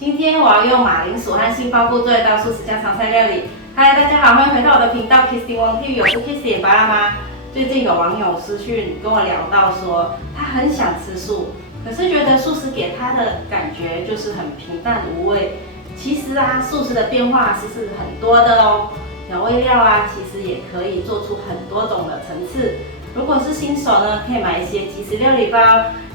今天我要用马铃薯和杏鲍菇做一道素食家常菜料理。嗨，大家好，欢迎回到我的频道 Kissy Wong TV， 我是 Kissy 爸妈。最近有网友私讯跟我聊到说，他很想吃素，可是觉得素食给他的感觉就是很平淡无味。其实啊，素食的变化是很多的哦。调味料啊，其实也可以做出很多种的层次。如果是新手呢，可以买一些即食料理包，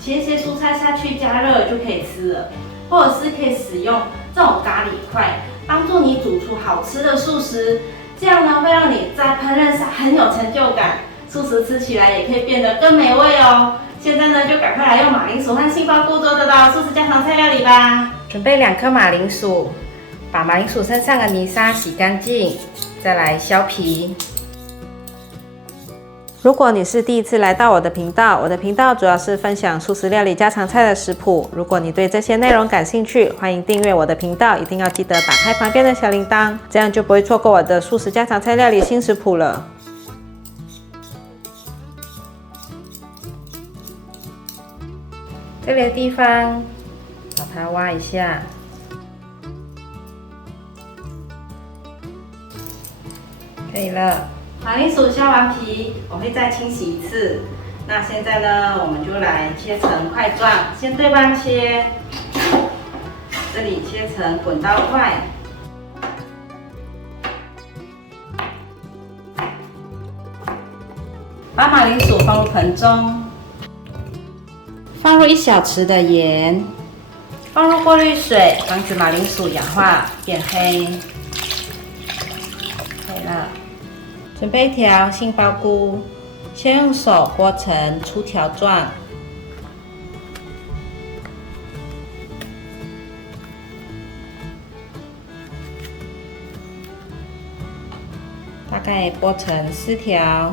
切一些蔬菜下去加热就可以吃了。或者是可以使用这种咖喱块，帮助你煮出好吃的素食。这样呢，会让你在烹饪上很有成就感，素食吃起来也可以变得更美味哦。现在呢，就赶快来用马铃薯和杏鲍菇做这道素食家常菜料理吧。准备2颗马铃薯，把马铃薯身上的泥沙洗干净，再来削皮。如果你是第一次来到我的频道，我的频道主要是分享素食料理家常菜的食谱。如果你对这些内容感兴趣，欢迎订阅我的频道，一定要记得打开旁边的小铃铛，这样就不会错过我的素食家常菜料理新食谱了。这里的地方把它挖一下，可以了。马铃薯削完皮，我会再清洗一次。那现在呢，我们就来切成块状，先对半切，这里切成滚刀块。把马铃薯放入盆中，放入1小匙的盐，放入过滤水，防止马铃薯氧化变黑。可以了。准备1条杏鲍菇，先用手剥成粗条状，大概剥成4条。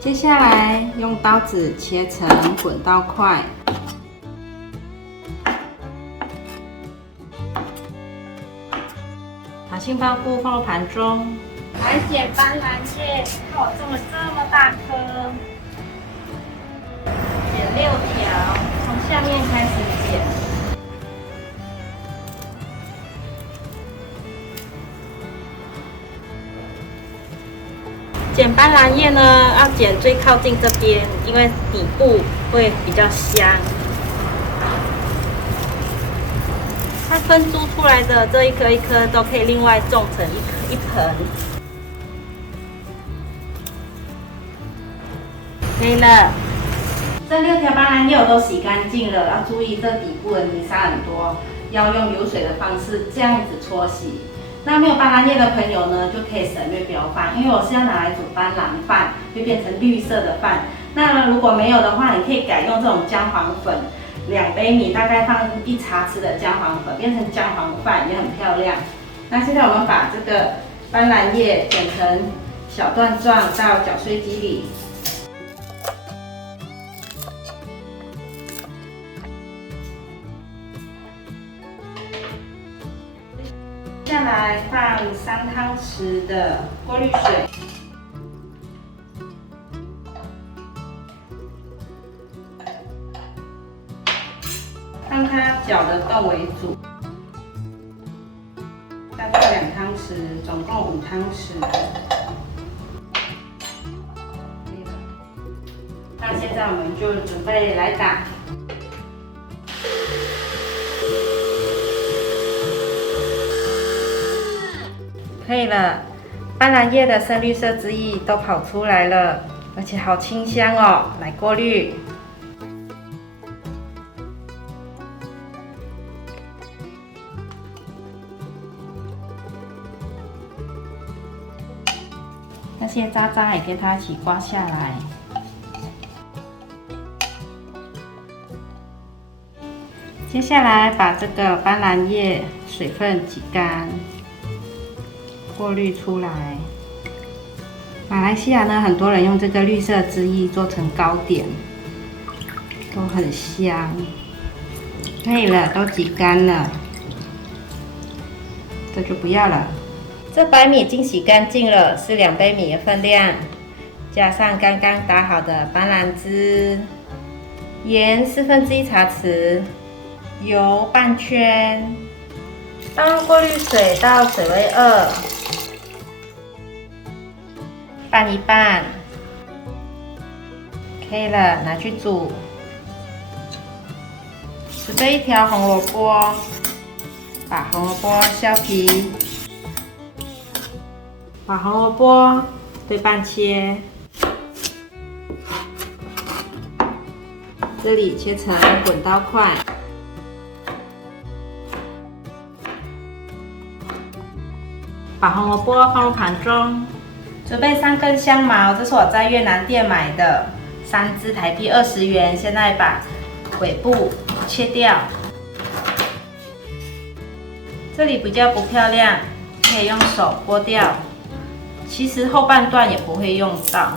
接下来用刀子切成滚刀块，把杏鲍菇放入盘中。来剪斑斓叶，看我种了这么大颗，剪6条，从下面开始剪。剪斑斓叶呢，要剪最靠近这边，因为底部会比较香。它分株出来的这一颗一颗都可以另外种成一盆。可以了，这6条斑斓叶我都洗干净了，要注意这底部的泥沙很多，要用流水的方式这样子搓洗。那没有斑斓叶的朋友呢，就可以省略不要放，因为我是要拿来煮斑斓饭，会变成绿色的饭。那如果没有的话，你可以改用这种姜黄粉，2杯米大概放1茶匙的姜黄粉，变成姜黄饭也很漂亮。那现在我们把这个斑斓叶剪成小段状到搅碎机里。接下来放3汤匙的过滤水，让它搅得动为主。再放2汤匙，总共5汤匙。那现在我们就准备来打。可以了，斑斓叶的深绿色汁液都跑出来了，而且好清香哦！来过滤。那些渣渣也跟它一起刮下来。接下来把这个斑斓叶水分挤干。过滤出来。马来西亚呢，很多人用这个绿色汁液做成糕点，都很香。可以了，都挤干了，这就不要了。这白米已经洗干净了，是2杯米的分量，加上刚刚打好的斑斓汁，盐1/4茶匙，油半圈，倒入过滤水到水位2，拌一拌，可以了，拿去煮。准备一条红萝卜，把红萝卜削皮，把红萝卜对半切。这里切成滚刀块，把红萝卜放入盘中，准备3根香茅，这是我在越南店买的，3支台币20元。现在把尾部切掉，这里比较不漂亮，可以用手剥掉。其实后半段也不会用到，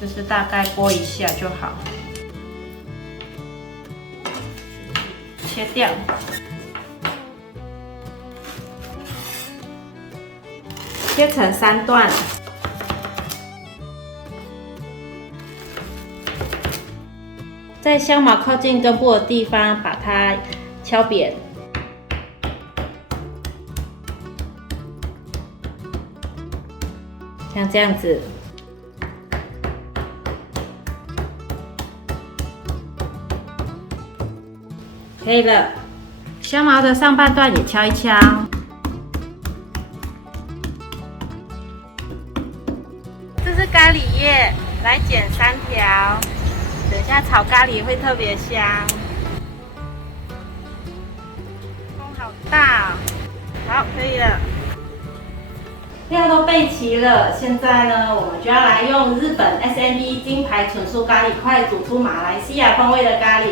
就是大概剥一下就好。切掉，切成3段，在香茅靠近根部的地方把它敲扁，像这样子。可以了，香茅的上半段也敲一敲。这是咖喱叶，来剪3条，等一下炒咖喱会特别香。风好大哦，好，可以了。料都备齐了，现在呢，我们就要来用日本 SMB 金牌纯素咖喱块煮出马来西亚风味的咖喱。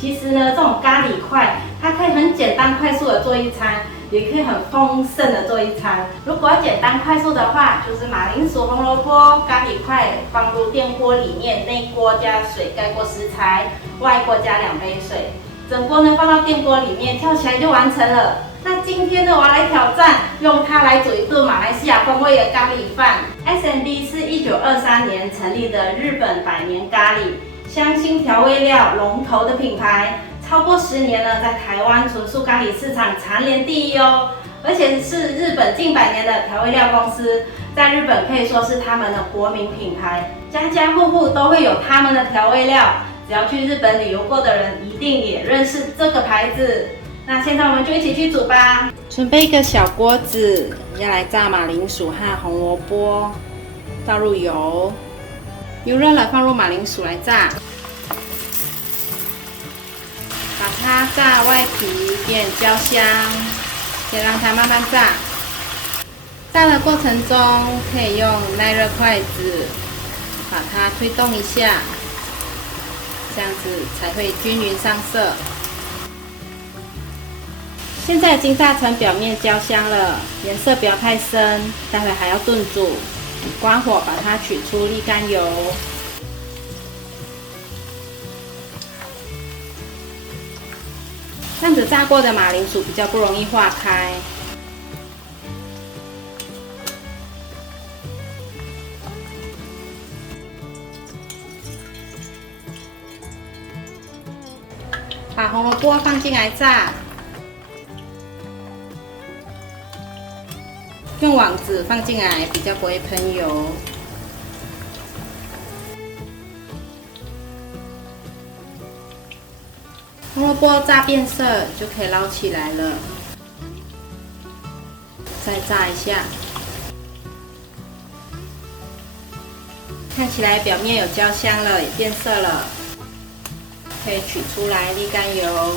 其实呢，这种咖喱块它可以很简单快速的做一餐，也可以很丰盛的做一餐。如果要简单快速的话，就是马铃薯、红萝卜、咖喱块放入电锅里面，内锅加水盖过食材，外锅加2杯水，整锅呢放到电锅里面，跳起来就完成了。那今天呢，我要来挑战用它来煮一顿马来西亚风味的咖喱饭。SMB 是1923年成立的日本百年咖喱香辛调味料龙头的品牌，超过10年了，在台湾纯素咖喱市场蝉联第1哦，而且是日本近100年的调味料公司，在日本可以说是他们的国民品牌，家家户户都会有他们的调味料，只要去日本旅游过的人一定也认识这个牌子。那现在我们就一起去煮吧。准备一个小锅子，要来炸马铃薯和红萝卜，倒入油。油热了，放入马铃薯来炸，把它炸外皮变焦香，先让它慢慢炸。炸的过程中，可以用耐热筷子把它推动一下，这样子才会均匀上色。现在已经炸成表面焦香了，颜色不要太深，待会还要炖煮。关火，把它取出沥干油。这样子炸过的马铃薯比较不容易化开。把红萝卜放进来炸。用网子放进来，比较不会喷油。红萝卜炸变色就可以捞起来了，再炸一下。看起来表面有焦香了，也变色了，可以取出来沥干油。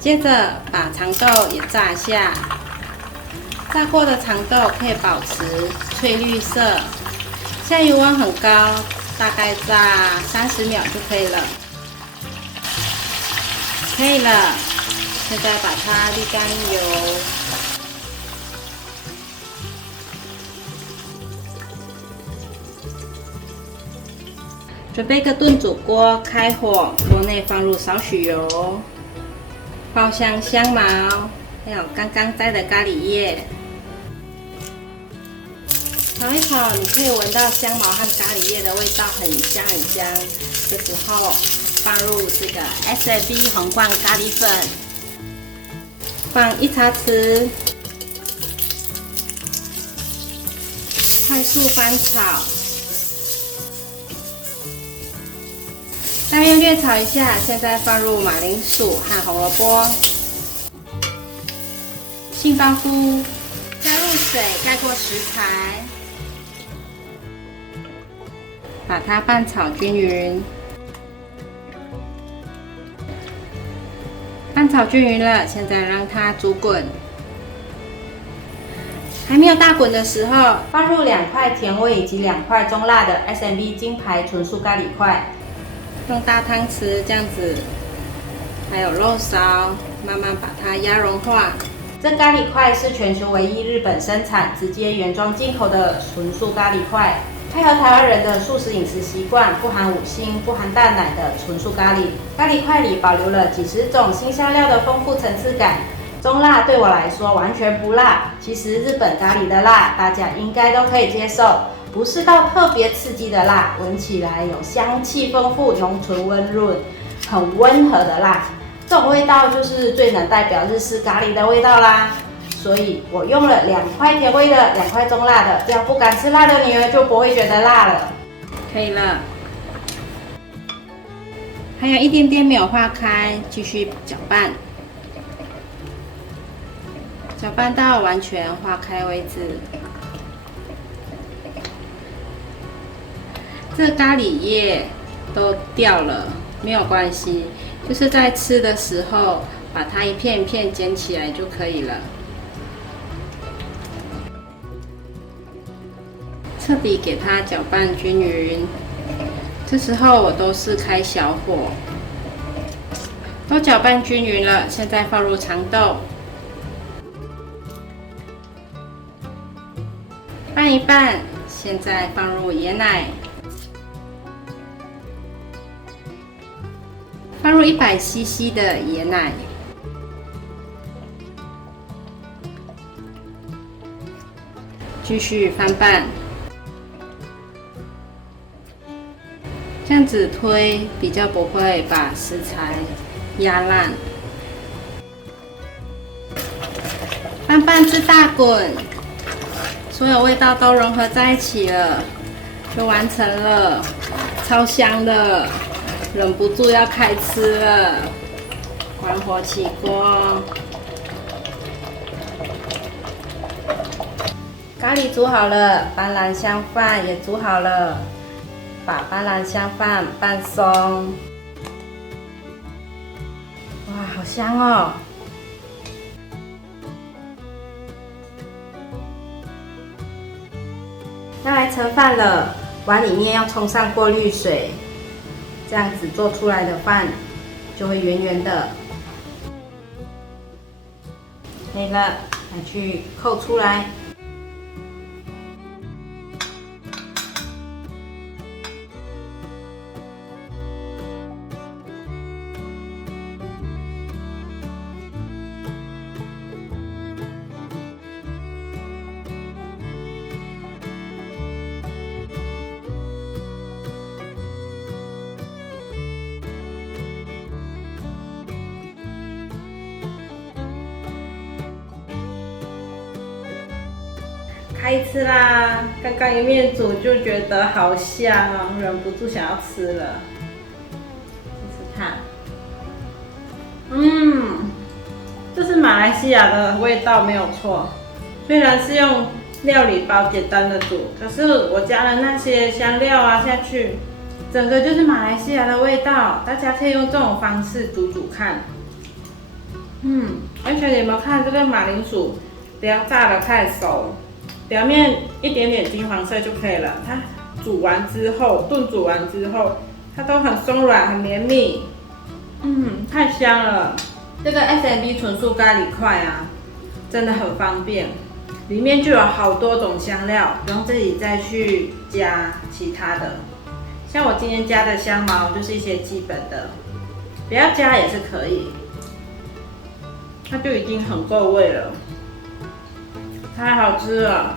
接着把长豆也炸一下，炸过的长豆可以保持翠绿色。现在油温很高，大概炸30秒就可以了。可以了，现在把它沥干油。准备一个炖煮锅，开火，锅内放入少许油。爆香香茅，还有刚刚摘的咖喱叶，炒一炒，你可以闻到香茅和咖喱叶的味道，很香很香。这时候放入这个 S&B 红罐咖喱粉，放1茶匙，快速翻炒，大约略炒一下。现在放入马铃薯和红萝卜，杏鲍菇，加入水盖过食材。把它拌炒均匀，拌炒均匀了，现在让它煮滚。还没有大滚的时候，放入2块甜味以及2块中辣的 S&B 金牌纯素咖喱块，用大汤匙这样子，还有肉勺，慢慢把它压融化。这咖喱块是全球唯一日本生产、直接原装进口的纯素咖喱块。配合台湾人的素食饮食习惯，不含五辛、不含蛋奶的纯素咖喱。咖喱块里保留了几十种新香料的丰富层次感。中辣对我来说完全不辣，其实日本咖喱的辣大家应该都可以接受，不是到特别刺激的辣，闻起来有香气丰富、浓醇温润、很温和的辣。这种味道就是最能代表日式咖喱的味道啦。所以我用了2块甜味的，2块中辣的，这样不敢吃辣的女儿就不会觉得辣了。可以了，还有一点点没有化开，继续搅拌，搅拌到完全化开为止。这咖喱叶都掉了，没有关系，就是在吃的时候把它一片一片捡起来就可以了。彻底给它搅拌均匀。这时候我都是开小火，都搅拌均匀了，现在放入长豆，拌一拌。现在放入椰奶，放入100 CC 的椰奶，继续翻拌。这样子推比较不会把食材压烂。拌拌至大滚，所有味道都融合在一起了，就完成了，超香的，忍不住要开吃了。关火起锅，咖喱煮好了，斑斓香饭也煮好了。把斑斓香饭拌松，哇，好香哦！要来盛饭了，碗里面要冲上过滤水，这样子做出来的饭就会圆圆的。可以了，拿去扣出来。开吃啦！刚刚一面煮就觉得好香哦，忍不住想要吃了。试试看，这是马来西亚的味道没有错。虽然是用料理包简单的煮，可是我加了那些香料啊下去，整个就是马来西亚的味道。大家可以用这种方式煮煮看。而且你们看这个马铃薯，不要炸得太熟。表面一点点金黄色就可以了。它煮完之后，炖煮完之后，它都很松软、很绵密，太香了。这个 S&B 纯素咖喱块啊，真的很方便，里面就有好多种香料，不用自己再去加其他的。像我今天加的香茅就是一些基本的，不要加也是可以，它就已经很够味了。太好吃了！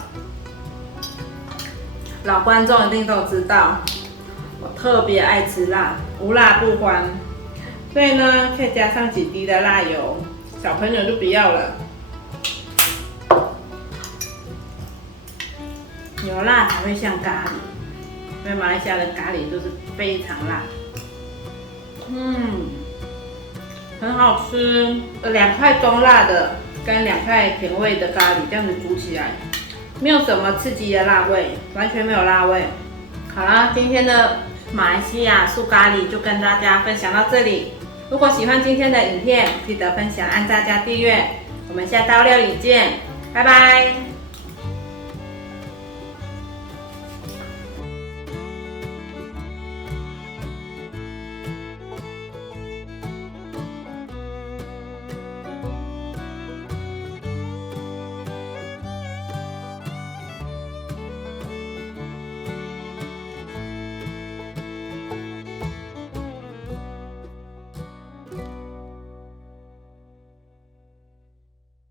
老观众一定都知道，我特别爱吃辣，无辣不欢。所以呢，可以加上几滴的辣油，小朋友就不要了。有辣才会像咖喱，因为马来西亚的咖喱就是非常辣。很好吃。2块中辣的跟2块甜味的咖喱这样子煮起来，没有什么刺激的辣味，完全没有辣味。好啦，今天的马来西亚素咖喱就跟大家分享到这里。如果喜欢今天的影片，记得分享、按赞加订阅。我们下道料理见，拜拜。